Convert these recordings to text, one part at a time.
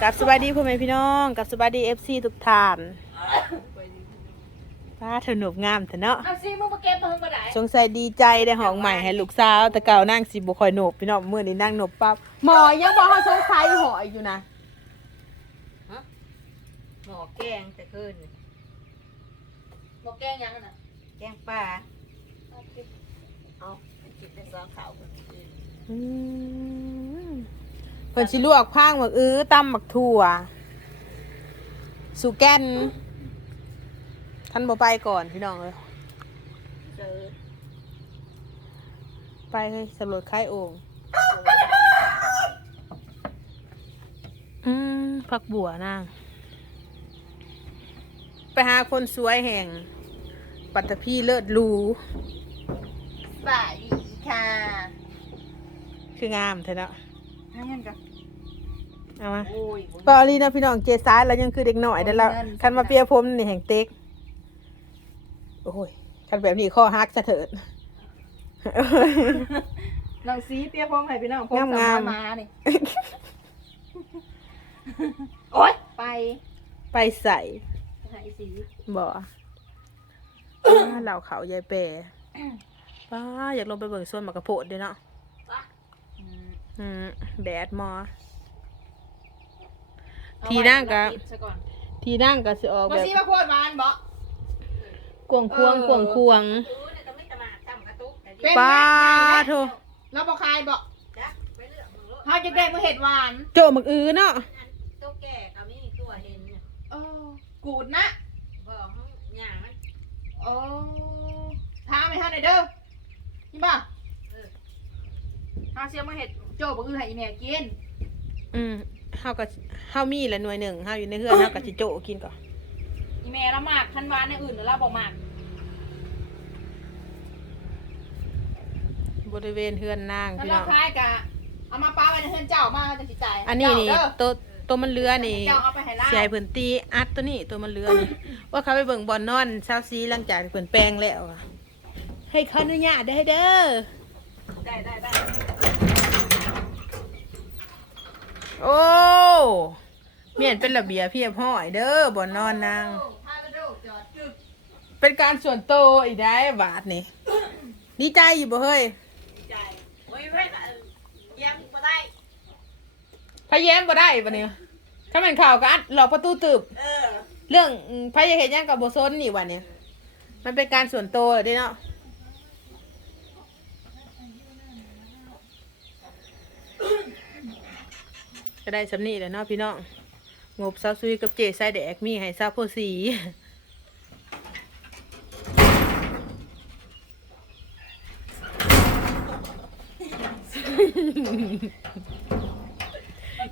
กับสวัสดีพ่อแม่พี่น้องกับสวัสดีเอฟซีทุกท่านป้าเธอหนุบงามเถอะเนาะเอาซิมึงมาเก็บมาเพิ่งมาได้สงสัยดีใจได้ห้องใหม่ให้ลูกสาวแต่เก่านั่งสิบุคอยหนบพี่น้องมื่อนี้นั่งหนบปั๊บหมอยังบอกเขาสงสัยหอยอยู่นะหมอแกงแต่คืนบอกแกงยังน่ะแกงปลาเอากินแต่ซองขาวคนอื่นอืม เพิ่นสิลวกพางหมักอื้อตำหมักถั่วสุแกนท่านบ่ไปก่อนพี่น้องเลยเจอไปเลยสำรวจค่ายโอ่งอืมผักบัวนาง ไปหาคนสวยแห่ง ปัตตพีเลิศหรูสวัสดีค่ะ คืองามเถอะเนาะ ให้เงินกันเอามาโอ้ยปอลีนะพี่น้องเจซ้ายแล้วยังคือเด็กหน่อยได้แล้วโอ้ยนั่นคันมาเปียผมนี่แห่งเต็กโอ้ยคันแบบนี้ข้อฮักจะเถิดน้องสีเปียพงให้พี่น้องพงงามๆสมานี่โอ๊ยไป ไปใส่หายสีบ่ป้าเหล่าเขายายเปรป้าอยากลงไปเบิ่งส่วนหมากกระโพดเด้วยเนาะ อืมอืมแดดมอ ทีนั่งกะปิดซะก่อนทีนั่งก็สิออกมาแบบซิมาโคตรหวานบ่กวงควงกวงควงรู้เนี่ยก็ไม่ตลาดตั้มกระตุกแต่ดีเป็นป้าไหมโทแล้วบ่คายบ่จ้ะไปเลือกมึงรถเฮาจะได้มื้อเห็ดหวานโจหมักอื้อเนาะตัวแก่ก็มีตัวเห็นเนี่ยเออกูดนะบอกเขาหย่ามันโอ้ท้าไม่ทันเลยเด้อนี่ป่ะเออเฮาเสียมาเห็ดโจ้บ่คือให้อีแม่กินอืมเฮาก็เฮามีละหน่วยหนึ่งเฮาอยู่ในเฮือนเฮาก็สิโจกินก่อนอีแม่ละมากทันหวานในอื่นเดี๋ยวเราบ่มากบริเวณเฮือนนางถ้าพี่เราน้องคายกะเอามาป้าไว้ในเฮือนเจ้ามาจังสิจ่ายอันนี้นี่เจ้าเด้อ ตัวตัวมันเรือนี่เจ้าเอาไปให้ล่าเสียเพิ่นตีอัดตัวนี้ตัวมันเรือนี่ว่าเขาไปเบิ่งบอลนอนเช้าซีหลังจากที่เพิ่นแปลงแล้วอะให้เขาอนุญาตได้เด้อ ได้ได้ได้ โอ้เมียนเป็นระเบียบเพียบห้อยเด้อบอลนอนนางพาไปดูจอดจึกเป็นการส่วนตัวอีกได้บาทนี่ดีใจอยู่บ่เฮ้ยใจโอ้ยเพื่อนเยี่ยมมาได้ พะแย้มบ่ได้ปะเนี่ยถ้ามันข่าวก็อัดหลอกประตูตึบ เออ เรื่องอืมพะยาเห็นยังกับโบซนนี่วันนี้มันเป็นการส่วนตัวเลยเด้เนาะ ก็ได้สำนีแหล้วเนาะพี่น้องงบซาซุยกับเจไซแดกมีให้ซาโพสี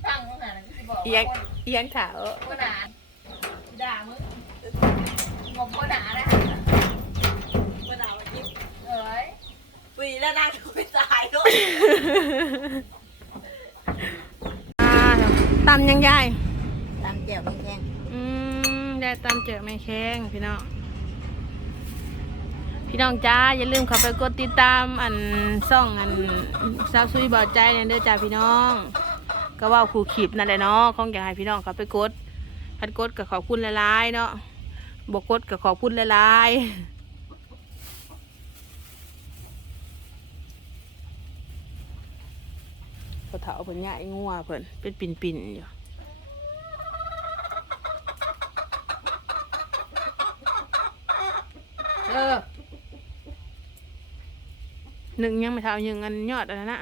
ตั้งตรงไหนนะสิบอกเอียงเอียงขาวว่าหนาด่ามึงงบว่าหนาเลยเมื่อเรายิ้มเอ้ยปีแล้วนางถูกไปตายด้วยอ่า ตำยังยายตามแก้วไม่แข็งอืมได้ตำเจอไม่แข้งพี่น้อง พี่น้องจ้าอย่าลืมเข้าไปกดติดตามอันซ่องอันซาวซุยเบาใจเนี่ยเด้อจ้าพี่น้อง ก็เว่าครูขีบนั่นแหละเนาะคงอยากให้พี่น้องเข้าไปกดพัดกดก็ขอบคุณหลายๆเนาะบกกดก็ขอบคุณหลายๆ พอเถาเพิ่นใหญ่งัวเพิ่นเป็นปิ่นๆอยู่เออหนึ่งยังไม่เท่ายังอันยอดอันนั้นนะ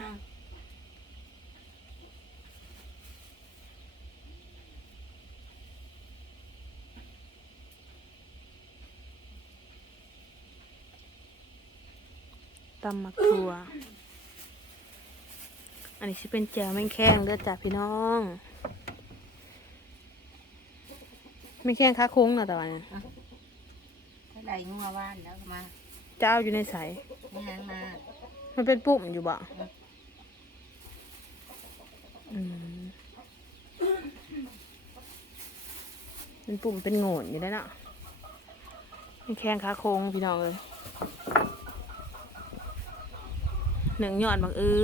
ตำมักทัว อันนี้สิเป็นแจวแมงแข้งเลือดจากพี่น้องแมงแข้งค้าโค้งเนาะแต่ว่าเนี่ยถ้าไหลงัวว่านแล้วก็มาเจ้าอยู่ในใสไม่หางมา มันเป็นปุ่มอยู่บ่อืมเป็นปุ่มเป็นโง่นอยู่ได้วเนาะเป็นแข้งขาโค้งพี่น้องเลยหนึ่งยอดบักอื้อ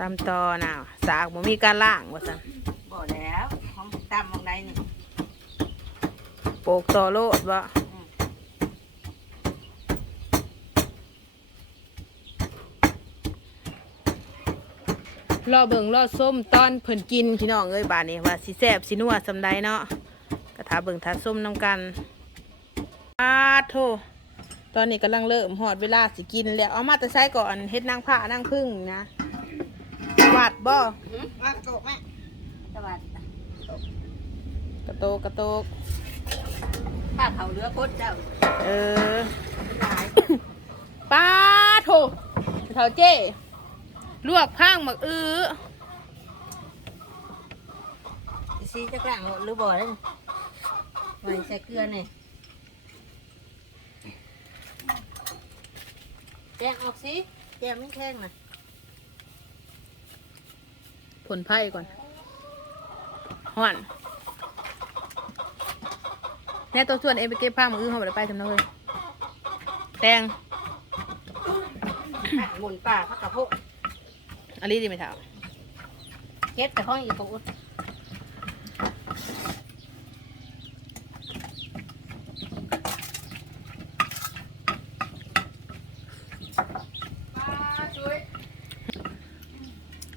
ตามต่อน่ะสากบ่มีการล่างว่าซั่นบ่แล้วของตำมองใดนี่โปกต่อโลดบ่รอเบิ่งรอส้มตอนเพิ่นกินพี่น้องเอ้ยบาดนี้ว่าสิแซ่บสินัวสำใดเนาะก็ถาเบิ่งถาส้มนํกันอาโทตอนนี้กำลังเริ่มฮอดเวลาสิกินแล้วเอามาแต่ใช้ก่อนเฮ็ดนางผ้านางพึ่งนะ วัดบ่หืมมากระโตกแม่สวัสดีกระโตกกระโตกถ้าเขาเรือพดเจ้าเออหลายป้าโถเท่าเจ้ลวกพังหมักอื้อซีจะกลางหรือบ่ได้ไว้ใส่เกลือนี่แกงออกสิแกงไม่แข็งนะ ผลไพ่ก่อนห่อนแน่ตัวส่วนเองไปเก็บผ้าหมักอื้อเขาไปไปทำเนาเลยแตงหมุนป่าพักกระพุกอันนี้ดีไหมเท่าเก็บแต่ห้องอีกปุ๊บ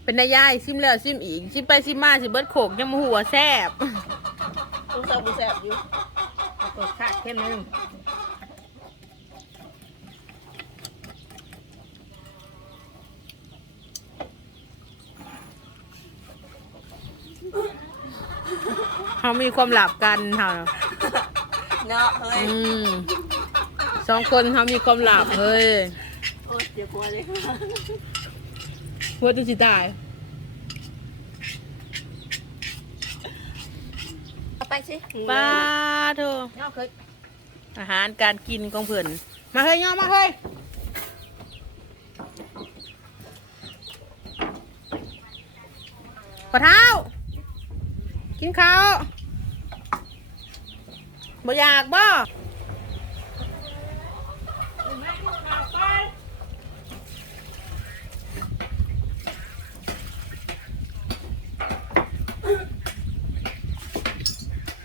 เป็นนายยายซิมแล้วซิมอีกซิมไปซิมมาสิเบิดโขกยังมาหัวแซบต้องเติมบุแสบอยู่เอากดขาดเข้มนิดนึงเขามีความหลับกันค่ะเนาะเฮ้ยอืมสองคนเขามีความหลับเฮ้ยโอ๊ยเดี๋ยวกลัวเลย หัวจะสิตายเอาไปสิป้าโถเนาะเคยอาหารการกินของเพื่อนมาเฮ้ยย่อมาเฮ้ยปะเท้า กินข้าวบ่อยากบ่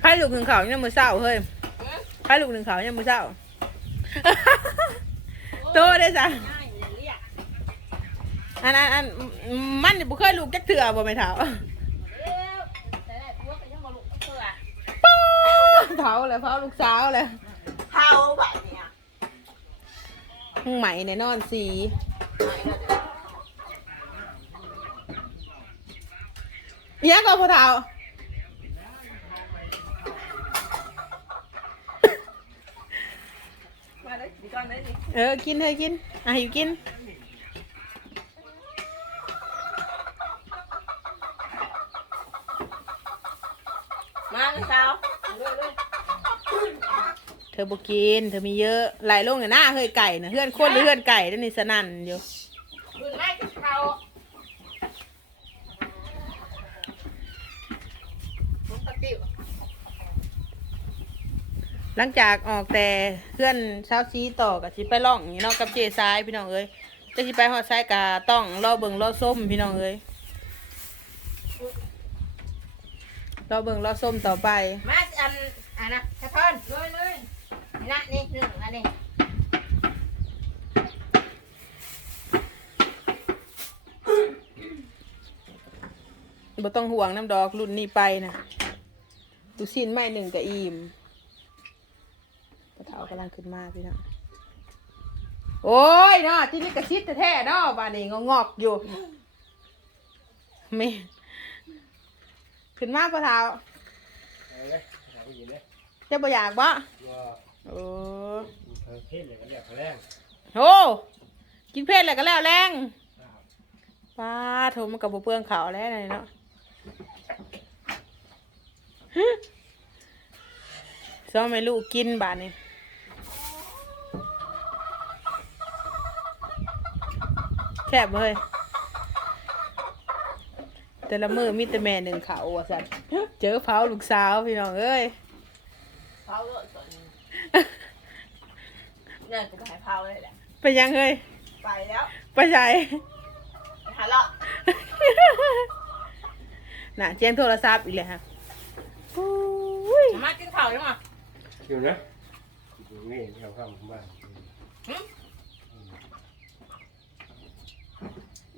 ไพ่ลูกหนึ่งเขาเนี่ยามมือเศร้าเฮ้ยไพ่ลูกหนึ่งเขาเนี่ยามมือเศร้าโตได้จ้ะง่ายอย่าเรียกอันอันอันมันนี่บุเคยลูกจักเถื่อบ่ไม่เท้าเร็วแต่ได้พวกก็ยังมาลุกเสือเท้าเลยเท้าลูกสาวเลยเท้าแบบเนี้ยมึงใหม่ในนอนสีเนี้ยก็พอเท้า มา เลยดีก่อนเลยดิเออ กินเธอกิน อะหิวกิน มาเลยสาวเร็วเลยเธอบอกกิน เธอมีเยอะไหลลงในหน้าเฮ้ยไก่นะเฮือนคนหรือเฮือนไก่นั่นนี่สนั่นอยู่ ขึ้นไล่กับเขาปกติ หลังจากออกแต่เพื่อนเช้าซีต่อกับสิไปล่องนี่เนาะกับเจซ้ายพี่น้องเอ้ยจะสิไปหอดซ้ายกาต้องรอเบิ่งรอส้มพี่น้องเอ้ยรอเบิ่งรอส้มต่อไปมาอันอันนะกระเทินเลยเลยนี่นะนี่หนึ่งอันนี้บ่ต้องห่วงน้ำดอกรุ่นนี้ไปนะดูสิ้นไม้หนึ่งกับอีม กระเท้ากำลังขึ้นมาพี่น้องโอ้ยเนาะที่นี่กระชิดแท้ๆเนาะบ้านนี้งอกๆอยู่ไม่ขึ้นมาปะเท้าเอาเลยหาผู้หญิงเลยจะบ่อยากบ่ว่าโอ้ทางเพศเลยก็เรียกเขาแรงโหกินเพศอะไรก็แล้วแรงป้าโทรมันกับบ่เปลืองเขาวแล้วนี่เนาะฮึซ้อมให้ลูกกินบาดนี้ แซ่บบ่เฮ้ยแต่ละมือมีแต่แม่หนึ่งเขาว่ะสันเจอเผาลูกสาวพี่น้องเอ้ยเผาเลยก่อนเนี่ยกูไปหาเผาเลยแหละไปยังเฮ้ยไปแล้วไปใช้ไปหาเลาะน่ะเจียงโทรศัพท์อีกเลยฮะอุ้ยมากินข้าวยังไงอยู่นะอยู่นี่ที่เราเข้ามาบ้าน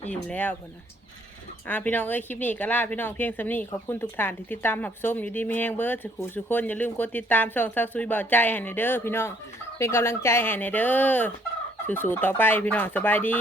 อิ่มแล้วพ่นนะอ่าพี่น้องเอ้ยคลิปนี้ก็ลาพี่น้องเพียงสำนี้ขอบคุณทุกท่านที่ติดตามหับส้มอยู่ดีไม่แห้งเบิร์ดสุขุสุขคนอย่าลืมกดติดตามช่องซาวซุยเบาใจให้ในอยเด้อพี่น้องเป็นกำลังใจให้ในอยเด้อสู้ๆต่อไปพี่น้องสบายดี